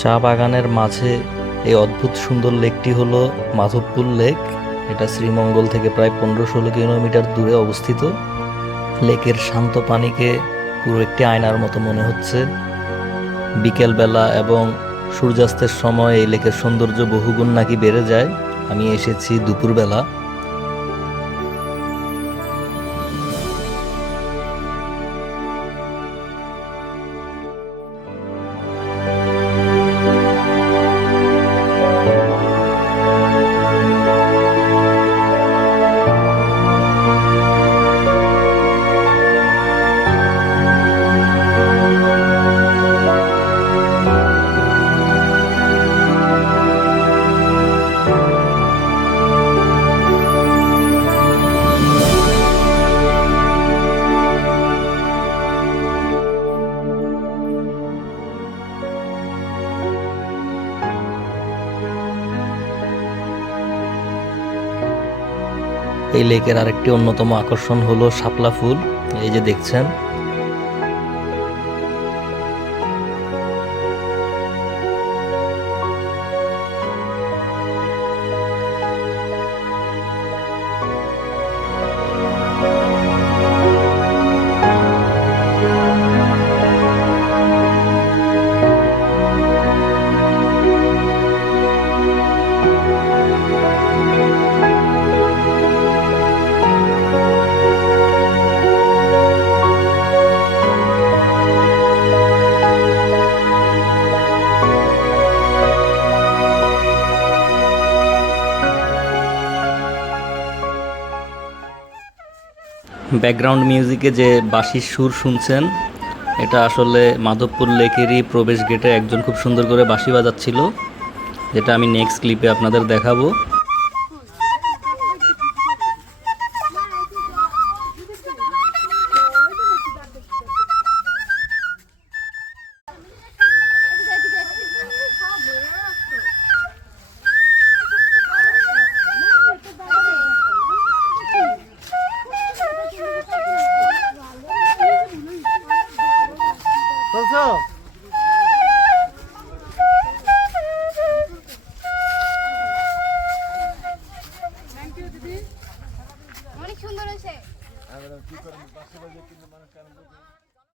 চা বাগানের মাঝে এই অদ্ভুত সুন্দর লেকটি হলো মাধবপুর লেক। এটা শ্রীমঙ্গল থেকে প্রায় 15-16 কিলোমিটার দূরে অবস্থিত। লেকের শান্ত পানিকে পুরো একটি আয়নার মতো মনে হচ্ছে। বিকেলবেলা এবং সূর্যাস্তের সময় এই লেকের সৌন্দর্য বহুগুণ নাকি বেড়ে যায়। আমি এসেছি দুপুরবেলা। এই লেকের আরেকটি অন্যতম আকর্ষণ হলো শাপলা ফুল। এই যে দেখছেন। ব্যাকগ্রাউন্ড মিউজিকে যে বাঁশির সুর শুনছেন, এটা আসলে মাধবপুর লেকেরই প্রবেশ গেটে একজন খুব সুন্দর করে বাঁশি বাজাচ্ছিল, যেটা আমি নেক্সট ক্লিপে আপনাদের দেখাবো।